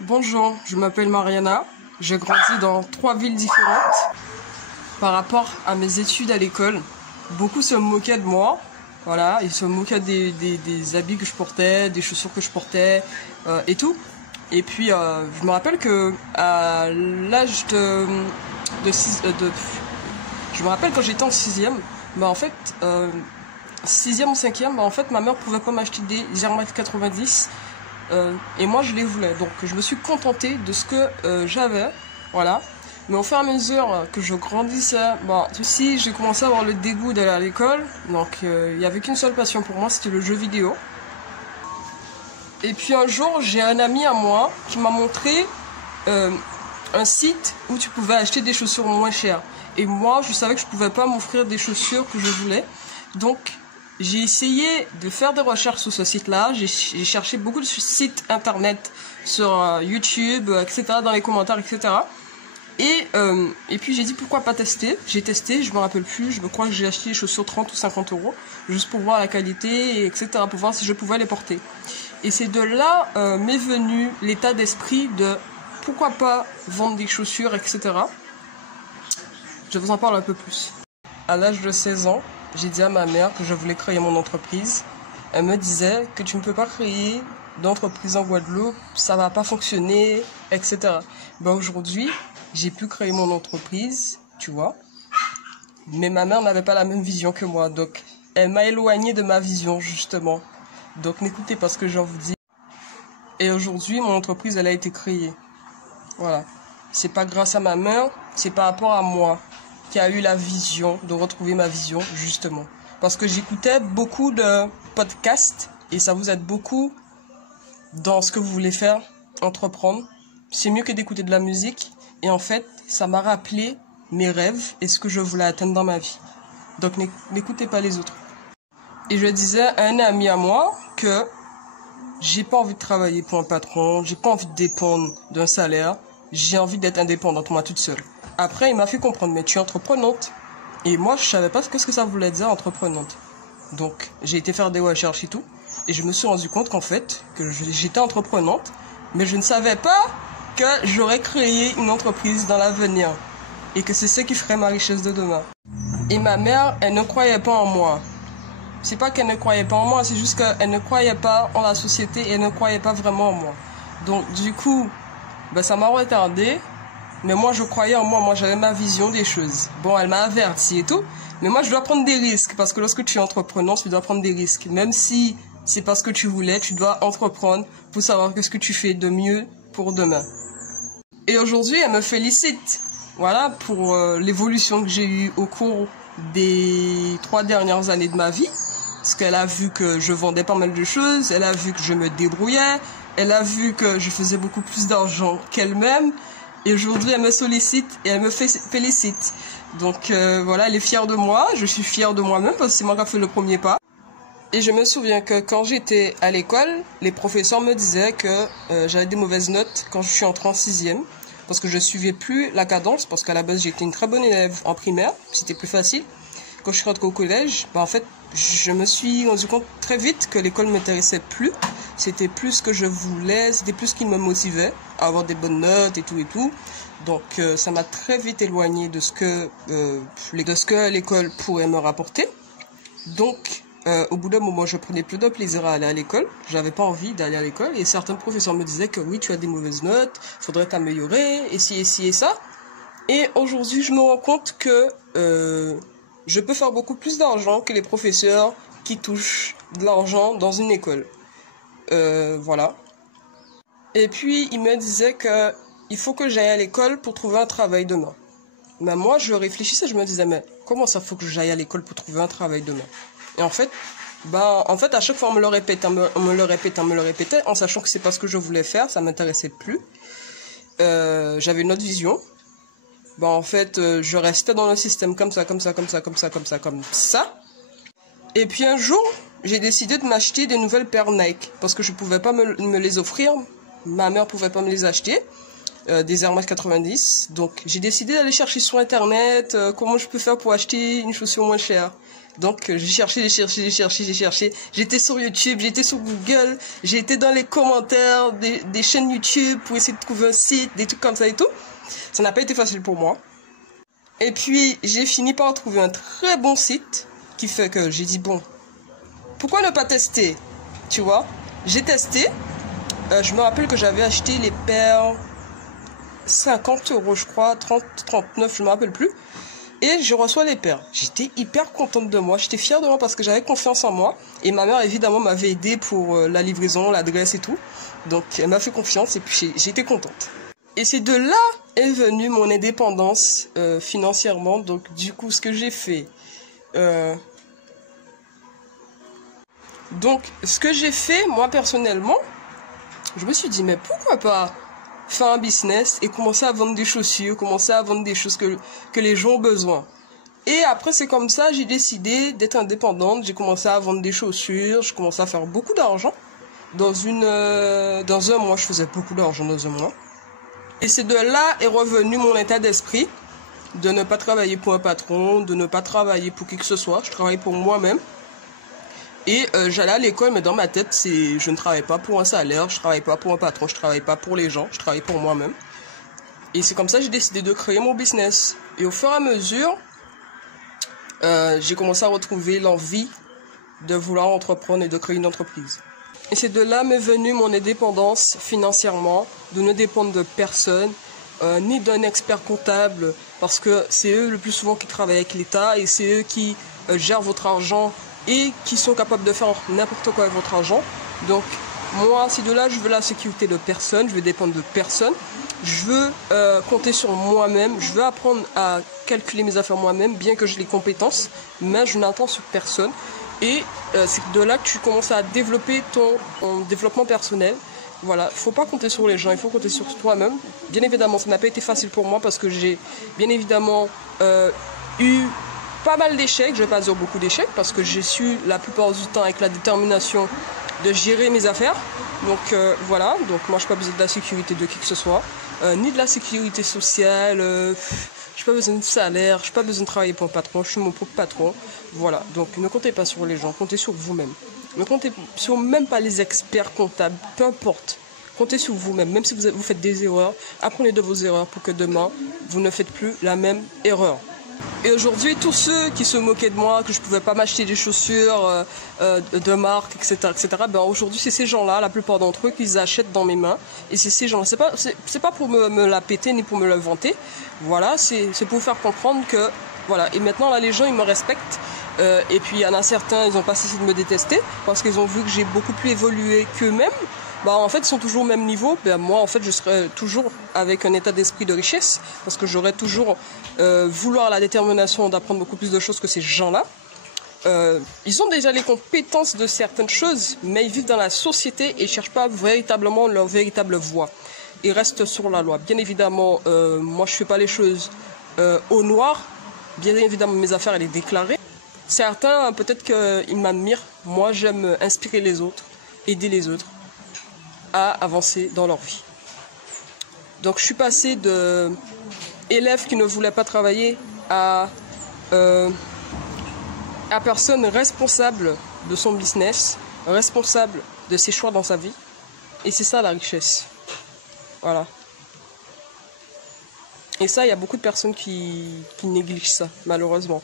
Bonjour, je m'appelle Mariana. J'ai grandi dans 3 villes différentes. Par rapport à mes études à l'école, beaucoup se moquaient de moi. Voilà, ils se moquaient des habits que je portais, des chaussures que je portais et tout. Et puis, je me rappelle que à l'âge je me rappelle quand j'étais en 6e, en fait, 6e ou 5e, en fait, ma mère pouvait pas m'acheter des Air Max 90. Et moi je les voulais, donc je me suis contentée de ce que j'avais, voilà. Mais au fur et à mesure que je grandissais, aussi j'ai commencé à avoir le dégoût d'aller à l'école. Donc il n'y avait qu'une seule passion pour moi, c'était le jeu vidéo. Et puis un jour j'ai un ami à moi qui m'a montré un site où tu pouvais acheter des chaussures moins chères. Et moi je savais que je pouvais pas m'offrir des chaussures que je voulais, donc j'ai essayé de faire des recherches sur ce site-là. J'ai cherché beaucoup de sites internet sur YouTube, etc., dans les commentaires, etc. Et puis j'ai dit pourquoi pas tester. J'ai testé, je me rappelle plus, je me crois que j'ai acheté les chaussures 30 ou 50 euros, juste pour voir la qualité, etc., pour voir si je pouvais les porter. Et c'est de là m'est venu l'état d'esprit de pourquoi pas vendre des chaussures, etc. Je vous en parle un peu plus. À l'âge de 16 ans, j'ai dit à ma mère que je voulais créer mon entreprise. Elle me disait que tu ne peux pas créer d'entreprise en Guadeloupe, ça va pas fonctionner, etc. Aujourd'hui, j'ai pu créer mon entreprise, tu vois. Mais ma mère n'avait pas la même vision que moi, donc elle m'a éloignée de ma vision, justement. Donc n'écoutez pas ce que j'en vous dis. Et aujourd'hui, mon entreprise, elle a été créée. Voilà. C'est pas grâce à ma mère, c'est par rapport à moi qui a eu la vision de retrouver ma vision, justement. Parce que j'écoutais beaucoup de podcasts et ça vous aide beaucoup dans ce que vous voulez faire, entreprendre. C'est mieux que d'écouter de la musique. Et en fait, ça m'a rappelé mes rêves et ce que je voulais atteindre dans ma vie. Donc n'écoutez pas les autres. Et je disais à un ami à moi que j'ai pas envie de travailler pour un patron, j'ai pas envie de dépendre d'un salaire, j'ai envie d'être indépendante, moi toute seule. Après, il m'a fait comprendre, mais tu es entreprenante. Et moi, je savais pas ce que ça voulait dire, entreprenante. Donc, j'ai été faire des recherches et tout. Et je me suis rendu compte qu'en fait, que j'étais entreprenante, mais je ne savais pas que j'aurais créé une entreprise dans l'avenir. Et que c'est ce qui ferait ma richesse de demain. Et ma mère, elle ne croyait pas en moi. C'est pas qu'elle ne croyait pas en moi, c'est juste qu'elle ne croyait pas en la société et elle ne croyait pas vraiment en moi. Donc, du coup, ça m'a retardé. Mais moi, je croyais en moi. Moi, j'avais ma vision des choses. Bon, elle m'a averti et tout. Mais moi, je dois prendre des risques. Parce que lorsque tu es entrepreneur, tu dois prendre des risques. Même si c'est pas ce que tu voulais, tu dois entreprendre pour savoir qu'est-ce que tu fais de mieux pour demain. Et aujourd'hui, elle me félicite. Voilà, pour l'évolution que j'ai eue au cours des 3 dernières années de ma vie. Parce qu'elle a vu que je vendais pas mal de choses. Elle a vu que je me débrouillais. Elle a vu que je faisais beaucoup plus d'argent qu'elle-même. Et aujourd'hui, elle me sollicite et elle me félicite. Donc voilà, elle est fière de moi. Je suis fière de moi-même parce que c'est moi qui ai fait le premier pas. Et je me souviens que quand j'étais à l'école, les professeurs me disaient que j'avais des mauvaises notes quand je suis entrée en 6e. Parce que je suivais plus la cadence. Parce qu'à la base, j'étais une très bonne élève en primaire. C'était plus facile. Quand je suis rentrée au collège, en fait, je me suis rendu compte très vite que l'école ne m'intéressait plus. C'était plus ce que je voulais, c'était plus ce qui me motivait à avoir des bonnes notes et tout et tout. Donc ça m'a très vite éloigné de ce que l'école pourrait me rapporter. Donc au bout d'un moment, je prenais plus de plaisir à aller à l'école. J'avais pas envie d'aller à l'école et certains professeurs me disaient que oui, tu as des mauvaises notes, faudrait t'améliorer, et ci et ça. Et aujourd'hui, je me rends compte que je peux faire beaucoup plus d'argent que les professeurs qui touchent de l'argent dans une école. Voilà. Et puis, il me disait que il faut que j'aille à l'école pour trouver un travail demain. Mais moi, je réfléchissais, je me disais, mais comment ça faut que j'aille à l'école pour trouver un travail demain? Et en fait, à chaque fois, on me le répétait, en sachant que c'est pas ce que je voulais faire, ça m'intéressait plus. J'avais une autre vision. Je restais dans le système comme ça. Et puis un jour, j'ai décidé de m'acheter des nouvelles paires Nike. Parce que je pouvais pas me les offrir. Ma mère pouvait pas me les acheter. Des Air Max 90. Donc j'ai décidé d'aller chercher sur internet comment je peux faire pour acheter une chaussure moins chère. Donc j'ai cherché. J'étais sur YouTube, j'étais sur Google, j'ai été dans les commentaires des chaînes YouTube pour essayer de trouver un site, des trucs comme ça et tout. Ça n'a pas été facile pour moi. Et puis j'ai fini par trouver un très bon site qui fait que j'ai dit bon, pourquoi ne pas tester? Tu vois, j'ai testé. Je me rappelle que j'avais acheté les paires 50 €, je crois, 30, 39, je me rappelle plus. Et je reçois les paires. J'étais hyper contente de moi. J'étais fière de moi parce que j'avais confiance en moi. Et ma mère, évidemment, m'avait aidé pour la livraison, l'adresse et tout. Donc, elle m'a fait confiance et puis j'étais contente. Et c'est de là est venue mon indépendance financièrement. Donc, du coup, ce que j'ai fait... moi, personnellement, je me suis dit, mais pourquoi pas faire un business et commencer à vendre des chaussures, commencer à vendre des choses que les gens ont besoin. Et après, c'est comme ça, j'ai décidé d'être indépendante. J'ai commencé à vendre des chaussures, je commençais à faire beaucoup d'argent. Dans un mois, je faisais beaucoup d'argent dans un mois. Et c'est de là est revenu mon état d'esprit de ne pas travailler pour un patron, de ne pas travailler pour qui que ce soit. Je travaille pour moi-même. Et j'allais à l'école, mais dans ma tête, je ne travaille pas pour un salaire, je travaille pas pour un patron, je travaille pas pour les gens, je travaille pour moi-même. Et c'est comme ça que j'ai décidé de créer mon business. Et au fur et à mesure, j'ai commencé à retrouver l'envie de vouloir entreprendre et de créer une entreprise. Et c'est de là m'est venue mon indépendance financièrement, de ne dépendre de personne, ni d'un expert comptable, parce que c'est eux le plus souvent qui travaillent avec l'État et c'est eux qui gèrent votre argent et qui sont capables de faire n'importe quoi avec votre argent. Donc moi, c'est de là je veux la sécurité de personne, je veux dépendre de personne, je veux compter sur moi-même, je veux apprendre à calculer mes affaires moi-même, bien que j'ai les compétences, mais je n'attends sur personne. Et c'est de là que tu commences à développer ton développement personnel. Voilà, il ne faut pas compter sur les gens, il faut compter sur toi-même. Bien évidemment, ça n'a pas été facile pour moi parce que j'ai bien évidemment eu pas mal d'échecs, je ne vais pas dire beaucoup d'échecs, parce que j'ai su la plupart du temps avec la détermination de gérer mes affaires. Donc voilà, donc moi je n'ai pas besoin de la sécurité de qui que ce soit, ni de la sécurité sociale, je n'ai pas besoin de salaire, je n'ai pas besoin de travailler pour un patron, je suis mon propre patron. Voilà, donc ne comptez pas sur les gens, comptez sur vous-même. Ne comptez sur même pas les experts comptables, peu importe. Comptez sur vous-même, même si vous faites des erreurs, apprenez de vos erreurs pour que demain, vous ne faites plus la même erreur. Et aujourd'hui, tous ceux qui se moquaient de moi, que je ne pouvais pas m'acheter des chaussures de marque, etc., ben aujourd'hui, c'est ces gens-là, la plupart d'entre eux, qu'ils achètent dans mes mains. Et c'est ces gens-là. C'est pas pour me la péter ni pour me le vanter. Voilà, c'est pour vous faire comprendre que... Voilà. Et maintenant, là, les gens, ils me respectent. Et puis, il y en a certains, ils n'ont pas cessé de me détester parce qu'ils ont vu que j'ai beaucoup plus évolué qu'eux-mêmes. Bah, en fait, ils sont toujours au même niveau. Ben, moi, en fait, je serai toujours avec un état d'esprit de richesse parce que j'aurai toujours vouloir la détermination d'apprendre beaucoup plus de choses que ces gens-là. Ils ont déjà les compétences de certaines choses, mais ils vivent dans la société et ne cherchent pas véritablement leur véritable voie. Ils restent sur la loi. Bien évidemment, moi, je ne fais pas les choses au noir. Bien évidemment, mes affaires, elles sont déclarées. Certains, peut-être qu'ils m'admirent. Moi, j'aime inspirer les autres, aider les autres à avancer dans leur vie. Donc, je suis passée de élève qui ne voulait pas travailler à personne responsable de son business, responsable de ses choix dans sa vie. Et c'est ça la richesse. Voilà. Et ça, il y a beaucoup de personnes qui négligent ça, malheureusement.